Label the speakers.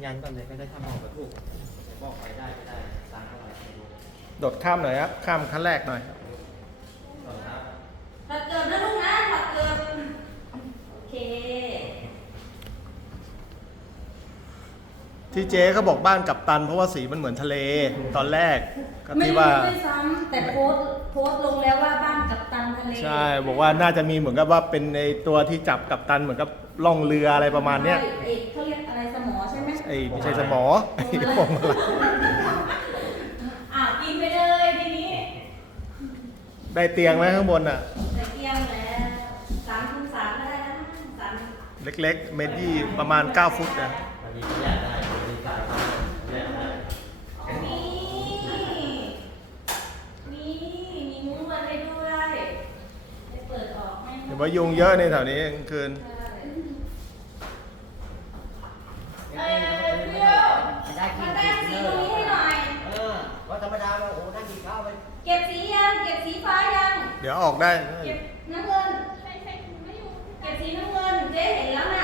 Speaker 1: ยันก่อนเลยก็ได้ทำบอกกระถูกบอกไปได้ไม่ได้ตามเข้าไป
Speaker 2: โดดข้ามหน่อยครับข้ามขั้นแรกหน่อย
Speaker 3: ผัดเกิดนะลูกนะผัดเกิดโอเค
Speaker 2: ที่เจ๊เขาบอกบ้านกัปตันเพราะว่าสีมันเหมือนทะเลตอนแรกก็
Speaker 3: ไม่
Speaker 2: ที่
Speaker 3: รู้
Speaker 2: ว่า
Speaker 3: ไม่ซ้ำแต่โพสต์ลงแล้วว่าบ้านกัปตันทะเล
Speaker 2: ใช่บอกว่าน่าจะมีเหมือนกับว่าเป็นในตัวที่จับกัปตันเหมือนกับล่องเรืออะไรประมาณเนี้ย
Speaker 3: เขาเรียกอะไรสมอใช่ไหม
Speaker 2: ไอ้ไม่ใช่สมอไอ้พวงมาลัย
Speaker 3: กินไปเลยทีนี้
Speaker 2: ได้เตียงไหมข้างบนอ่ะ
Speaker 3: ใส่เกียงแล้ว3 คูณ 3ได้นะ3
Speaker 2: เล็กๆเมตรยี่ประมาณ9 ฟุตนะ
Speaker 1: วันนี้ก็อยากได้วันนี้สายเขาอยากได้
Speaker 3: มีมุ้งมาให้ด้วยจะเปิดออกไหม
Speaker 2: เห็นว่ายุงเยอะในแถวนี้กลางคืน
Speaker 3: เดี๋ยวมาแต่งสีตรงนี้ให้หน่อย
Speaker 1: เพราะธรรมดาเราโอ้นั่งกินข้าวไป
Speaker 3: เก็บสียัง เก็บสีฟ้ายัง
Speaker 2: เดี๋ยวออกได้
Speaker 3: เก็บน้ำเงินเก็บสีน้ำเงินเจ๊เห็นแล้วนะ